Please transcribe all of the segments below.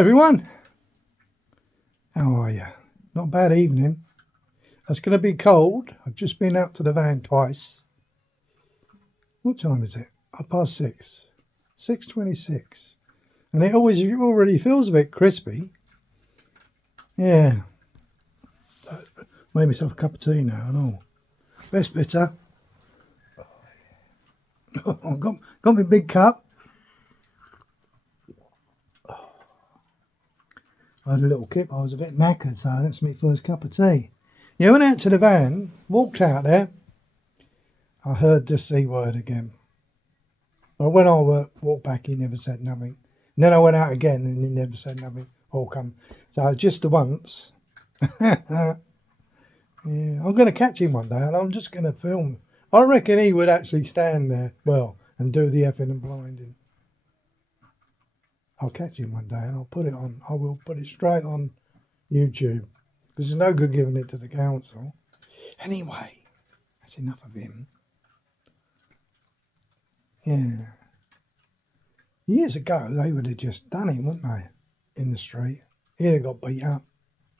everyone. How are you? Not a bad evening. It's going to be cold. I've just been out to the van twice. What time is it? 6:30. 6:26. And it already feels a bit crispy. Yeah. Made myself a cup of tea now and all. Best bitter. I've got my big cup. I had a little kip. I was a bit knackered, so that's my first cup of tea. Yeah, went out to the van, walked out there. I heard the C word again. But when I walked back, he never said nothing. And then I went out again and he never said nothing. All come. So just the once. Yeah, I'm going to catch him one day and I'm just going to film. I reckon he would actually stand there, and do the effing and blinding. I'll catch him one day and I'll put it on. I will put it straight on YouTube. Because there's no good giving it to the council. Anyway, that's enough of him. Yeah. Years ago, they would have just done him, wouldn't they? In the street. He'd have got beat up.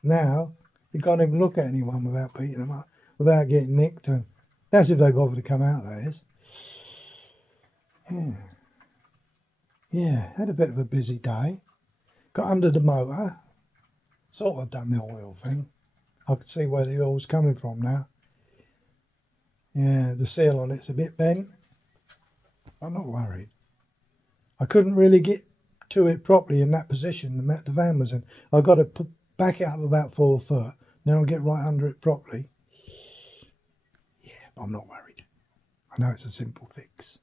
Now, you can't even look at anyone without beating them up, without getting nicked. And that's if they bother to come out, that is. Yeah. Yeah, had a bit of a busy day. Got under the motor. Sort of done the oil thing. I could see where the oil's coming from now. Yeah, the seal on it's a bit bent. I'm not worried. I couldn't really get to it properly in that position the van was in. I got to back it up about 4 foot. Then I'll get right under it properly. Yeah, but I'm not worried. I know it's a simple fix.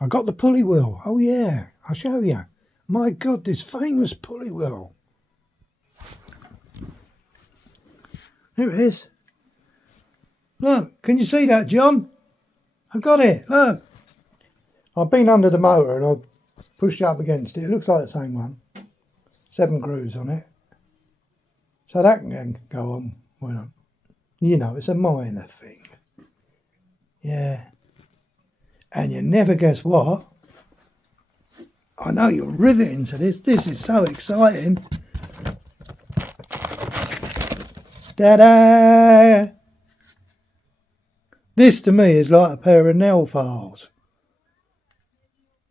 I got the pulley wheel. Oh yeah, I'll show you. My God, this famous pulley wheel. Here it is. Look, can you see that, John? I got it, look. I've been under the motor and I've pushed it up against it. It looks like the same one. 7 grooves on it. So that can go on. Well, you know, it's a minor thing. Yeah. And you never guess what? I know you're riveting to this. This is so exciting. Ta-da! This to me is like a pair of nail files.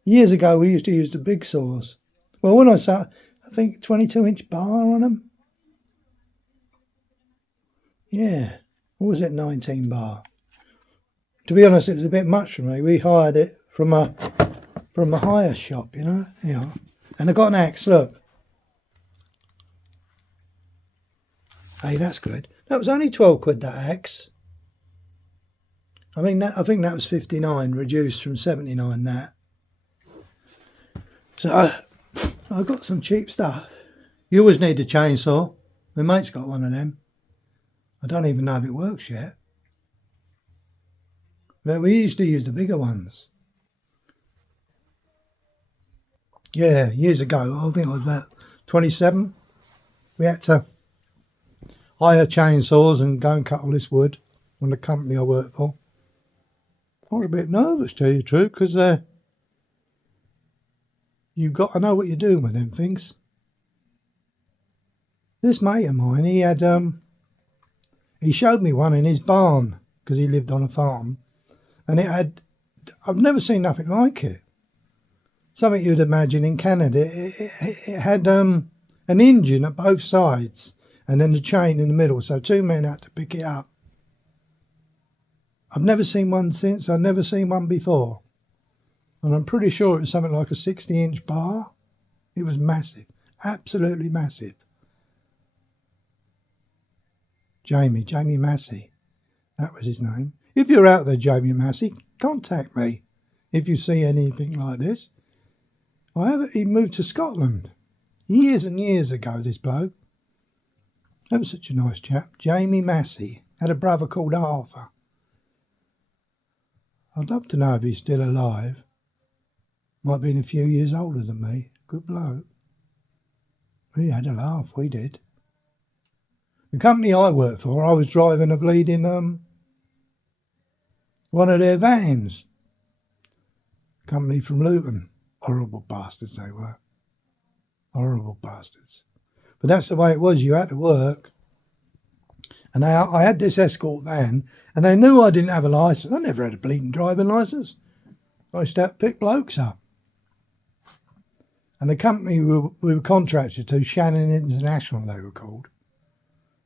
Years ago we used to use the big saws. Well, when I think 22-inch bar on them. Yeah. What was it, 19 bar? To be honest, it was a bit much for me. We hired it from a hire shop, you know. Yeah. And I got an axe, look. Hey, that's good. That was only 12 quid, that axe. I think that was 59, reduced from 79, that. So I got some cheap stuff. You always need a chainsaw. My mate's got one of them. I don't even know if it works yet. But we used to use the bigger ones. Yeah, years ago, I think I was about 27. We had to hire chainsaws and go and cut all this wood on the company I worked for. I was a bit nervous, to tell you the truth, because you've got to know what you're doing with them things. This mate of mine, he showed me one in his barn, because he lived on a farm. And I've never seen nothing like it. Something you'd imagine in Canada. It had an engine at both sides and then the chain in the middle, so 2 men had to pick it up. I've never seen one since. I've never seen one before. And I'm pretty sure it was something like a 60-inch bar. It was massive, absolutely massive. Jamie Massey, that was his name. If you're out there, Jamie Massey, contact me if you see anything like this. He moved to Scotland years and years ago, this bloke. That was such a nice chap. Jamie Massey had a brother called Arthur. I'd love to know if he's still alive. Might have been a few years older than me. Good bloke. We had a laugh, we did. The company I worked for, I was driving a bleeding one of their vans. Company from Luton. Horrible bastards they were. Horrible bastards. But that's the way it was. You had to work. And I had this escort van, and they knew I didn't have a licence. I never had a bleeding driving licence. I used to pick blokes up. And the company we were contracted to, Shannon International, they were called.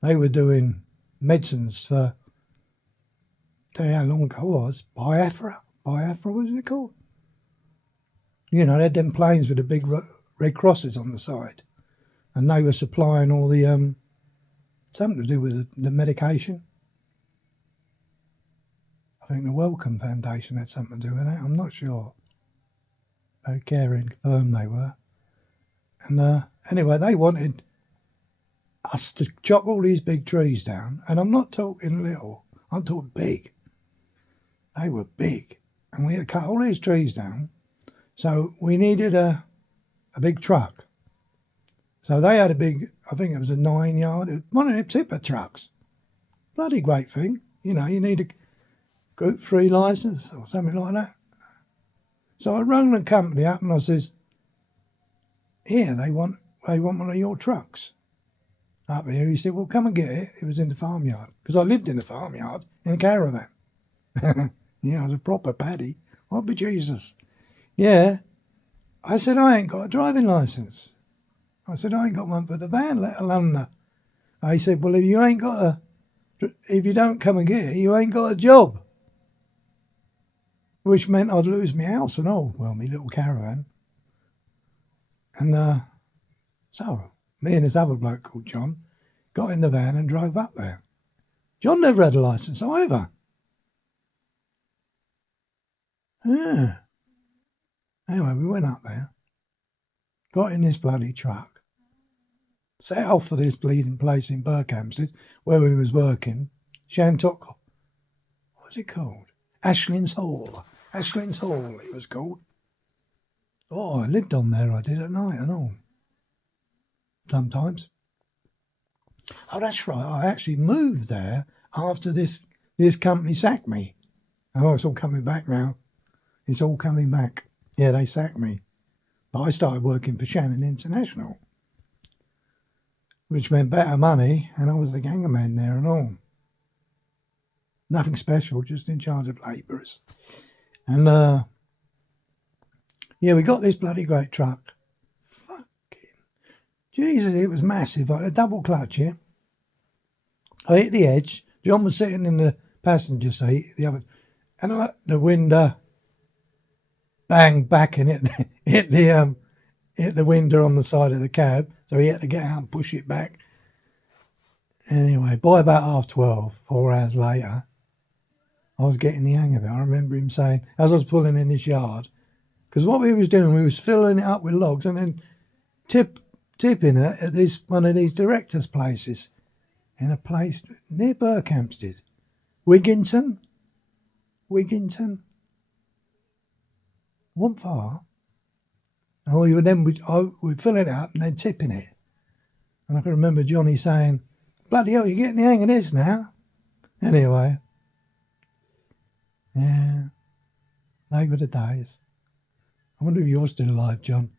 They were doing medicines for, tell you how long ago it was, Biafra. Biafra, what was it called? You know, they had them planes with the big red crosses on the side. And they were supplying all the, something to do with the medication. I think the Wellcome Foundation had something to do with that. I'm not sure. Very caring firm they were. And anyway, they wanted us to chop all these big trees down. And I'm not talking little. I'm talking big. They were big. And we had to cut all these trees down. So we needed a big truck. So they had a big, I think it was a 9-yard, one of them tipper trucks. Bloody great thing. You know, you need a Group 3 licence or something like that. So I rang the company up and I says, here, they want one of your trucks up here. He said, well, come and get it. It was in the farmyard. Because I lived in the farmyard in a caravan. Yeah, I was a proper paddy. What be Jesus? Yeah. I said, I ain't got a driving licence. I said, I ain't got one for the van, let alone the... He said, well, if you don't come and get it, you ain't got a job. Which meant I'd lose my house and all. Well, my little caravan. And so, me and this other bloke called John got in the van and drove up there. John never had a licence either. Yeah. Anyway, we went up there, got in this bloody truck, set off for this bleeding place in Berkhamsted where we was working. Shantok, what was it called? Ashlin's Hall. Ashlin's Hall it was called. Oh, I lived on there, I did at night and all. Sometimes. Oh, that's right, I actually moved there after this company sacked me. Oh, it's all coming back now. It's all coming back. Yeah, they sacked me. But I started working for Shannon International, which meant better money, and I was the gangerman there and all. Nothing special, just in charge of labourers. And, yeah, we got this bloody great truck. Fucking Jesus, it was massive. I had a double clutch here. I hit the edge. John was sitting in the passenger seat, and I let the window bang back and hit the window on the side of the cab. So he had to get out and push it back. Anyway, by about 12:30, 4 hours later, I was getting the hang of it. I remember him saying, as I was pulling in this yard, because what we was doing, we was filling it up with logs and then tipping it at one of these directors' places in a place near Berkhamsted. Wigginton? Wasn't far. And we'd fill it up and then tipping it. And I can remember Johnny saying, bloody hell, you're getting the hang of this now. Anyway. Yeah. They were the days. I wonder if you're still alive, John.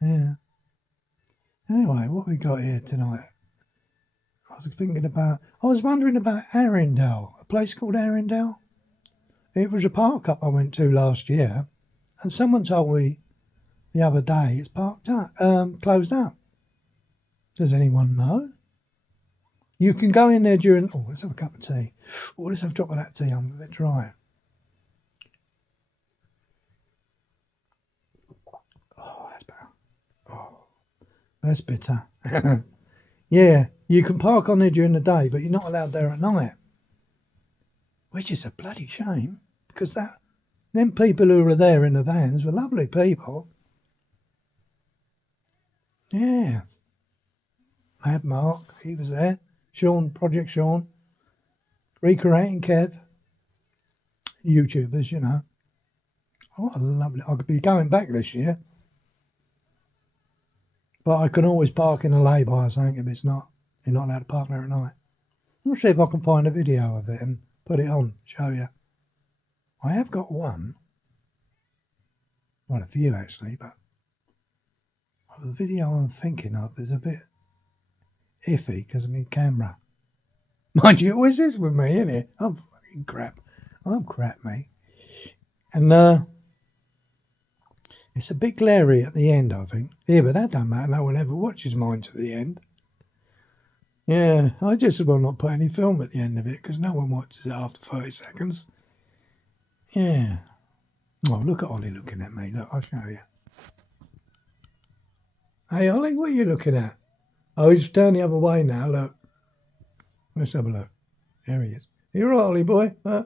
Yeah. Anyway, what we got here tonight? I was wondering about Arundel, a place called Arundel. It was a park up I went to last year, and someone told me the other day it's closed up. Does anyone know? You can go in there during... Oh, let's have a cup of tea. Oh, let's have a drop of that tea. I'm a bit dry. Oh, that's better. Oh, that's bitter. Yeah, you can park on there during the day, but you're not allowed there at night. Which is a bloody shame, because them people who were there in the vans were lovely people. Yeah. Mad Mark, he was there. Sean, Project Sean. Recreating Kev. YouTubers, you know. What a lovely... I could be going back this year. But I can always park in a lay-by or something if you're not allowed to park there at night. I'll see if I can find a video of it and put it on, show you. I have got one. Well, a few actually, but the video I'm thinking of is a bit iffy because of my camera. Mind you, always is with me, isn't it? I'm fucking crap. I'm crap, mate. And it's a bit glary at the end, I think. Yeah, but that don't matter. No one ever watches mine to the end. Yeah, I just will not put any film at the end of it because no one watches it after 30 seconds. Yeah. Oh, look at Ollie looking at me. Look, I'll show you. Hey, Ollie, what are you looking at? Oh, he's turned the other way now, look. Let's have a look. There he is. You're right, Ollie boy. Huh?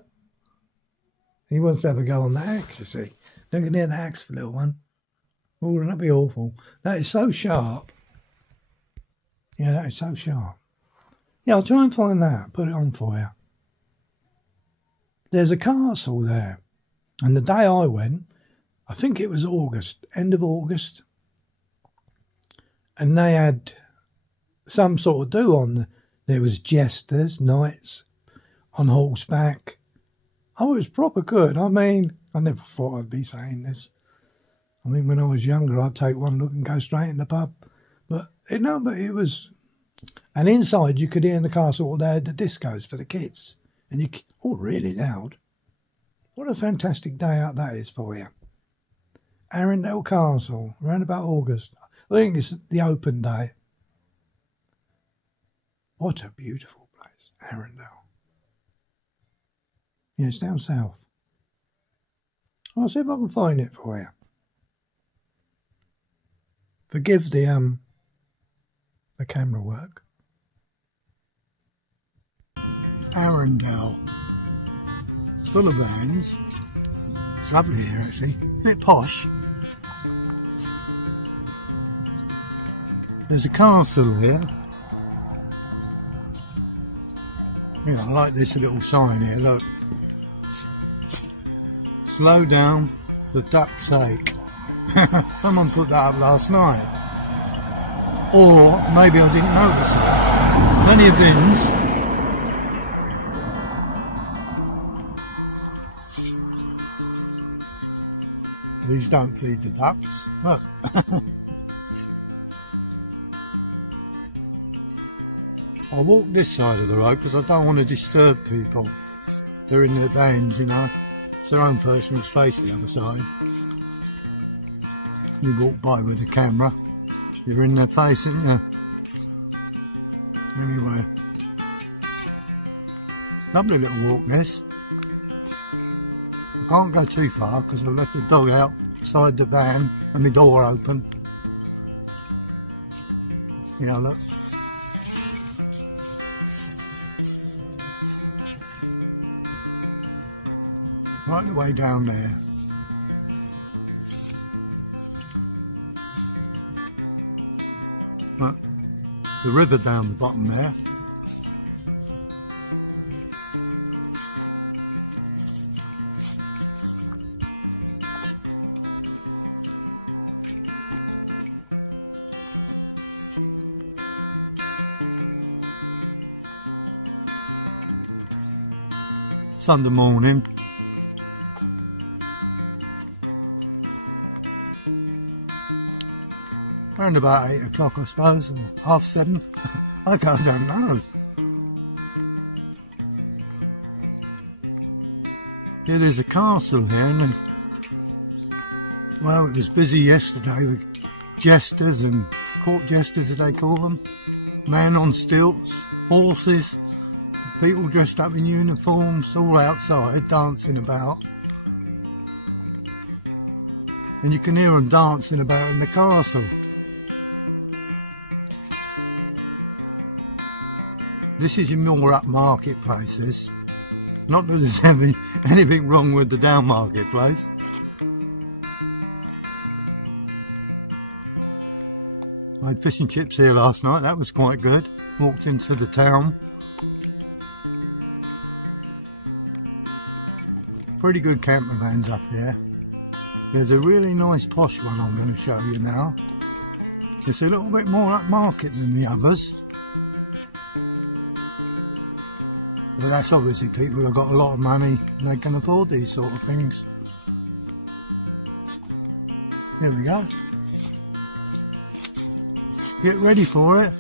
He wants to have a go on the axe, you see. Don't get near the axe for little one. Oh, that'd be awful. That is so sharp. Yeah, that is so sharp. Yeah, I'll try and find that. Put it on for you. There's a castle there. And the day I went, I think it was August, end of August. And they had some sort of do on. There was jesters, knights on horseback. Oh, it was proper good. I mean, I never thought I'd be saying this. I mean, when I was younger, I'd take one look and go straight in the pub. But it was... And inside, you could hear in the castle, they had the discos for the kids. And really loud. What a fantastic day out that is for you. Arundel Castle, around about August. I think it's the open day. What a beautiful place, Arundel. Yeah, it's down south. I'll see if I can find it for you. Forgive the camera work. Arundel. It's full of vans. It's lovely here actually. A bit posh. There's a castle here. Yeah, I like this little sign here, look. Slow down for duck's sake. Someone put that up last night. Or maybe I didn't notice it. Plenty of bins. These don't feed the ducks. Look. I walk this side of the road because I don't want to disturb people. They're in their vans, you know. It's their own personal space the other side. You walk by with a camera, you're in their face, aren't you? Anyway. Lovely little walk this. I can't go too far because I've left the dog outside the van and the door open. Yeah, look. Right the way down there. Right. The river down the bottom there. Sunday morning. Around about 8 o'clock, I suppose, or 7:30. I don't know. Yeah, there's a castle here, and well, it was busy yesterday with jesters and court jesters, as they call them. Man on stilts, horses, people dressed up in uniforms, all outside dancing about. And you can hear them dancing about in the castle. This is your more up marketplaces. Not that there's anything wrong with the down marketplace. I had fish and chips here last night, that was quite good. Walked into the town. Pretty good camper vans up here. There's a really nice posh one I'm going to show you now. It's a little bit more upmarket than the others. But that's obviously people who've got a lot of money and they can afford these sort of things. There we go. Get ready for it.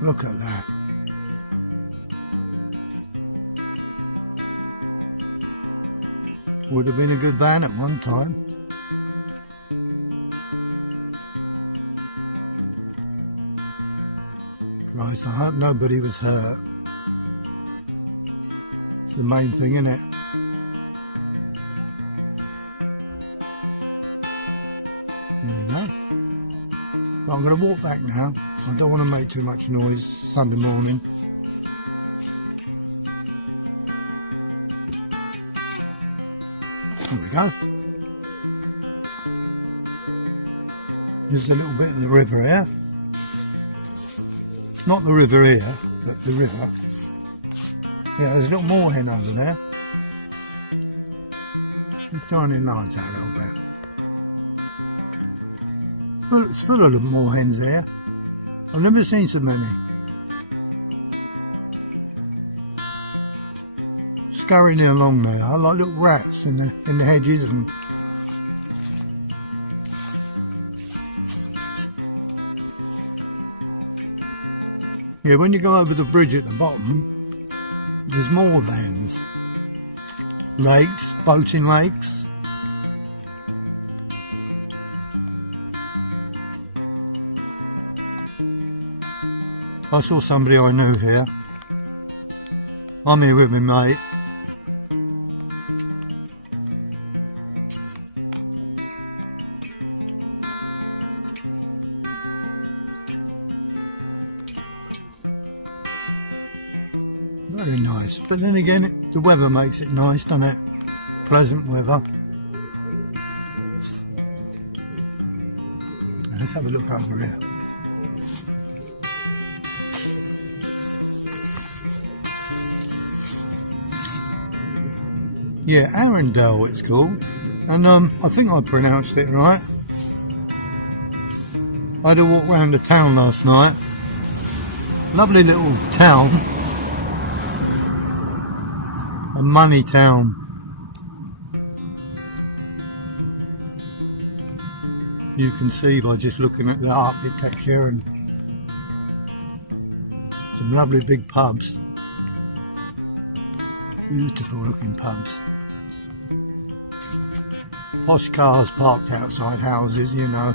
Look at that. Would have been a good van at one time. Christ, I hope nobody was hurt. It's the main thing, isn't it? There you go. So I'm going to walk back now. I don't want to make too much noise Sunday morning. There we go. There's a little bit of the river here. Not the river here, but the river. Yeah, there's a little moorhen over there. Just shining lights out a little bit. It's full of the moorhens there. I've never seen so many. Scurrying along there, I like little rats in the hedges and. Yeah, when you go over the bridge at the bottom, there's more vans. Lakes, boating lakes. I saw somebody I knew here. I'm here with my mate. Very nice, but then again, the weather makes it nice, doesn't it? Pleasant weather. Let's have a look over here. Yeah, Arundel it's called, and I think I pronounced it right. I had a walk around the town last night. Lovely little town. A money town. You can see by just looking at the architecture and some lovely big pubs. Beautiful looking pubs. Posh cars parked outside houses, you know.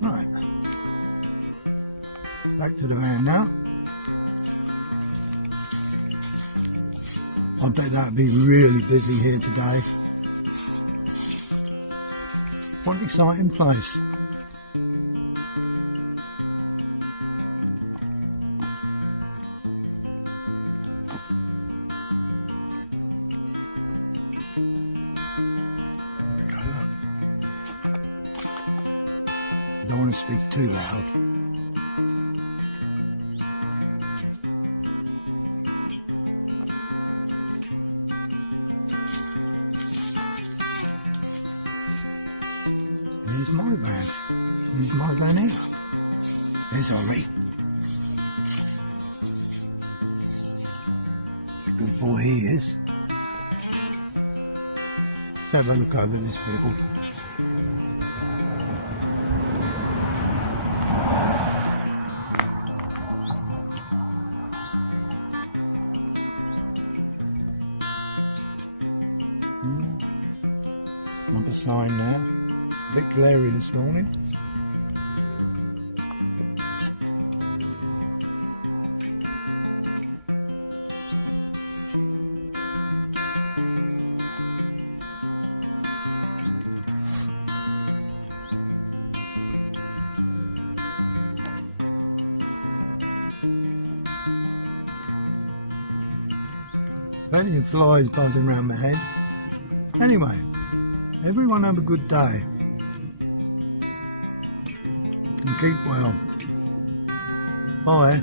Right. Back to the van now. I bet that'll be really busy here today. What an exciting place. Don't want to speak too loud. Here's my van. Here's my van here. There's Ollie. Good boy he is. Let's have a look over this field. Another sign there. A bit glary this morning. Plenty of flies buzzing around my head. Anyway, everyone have a good day. And keep well. Bye.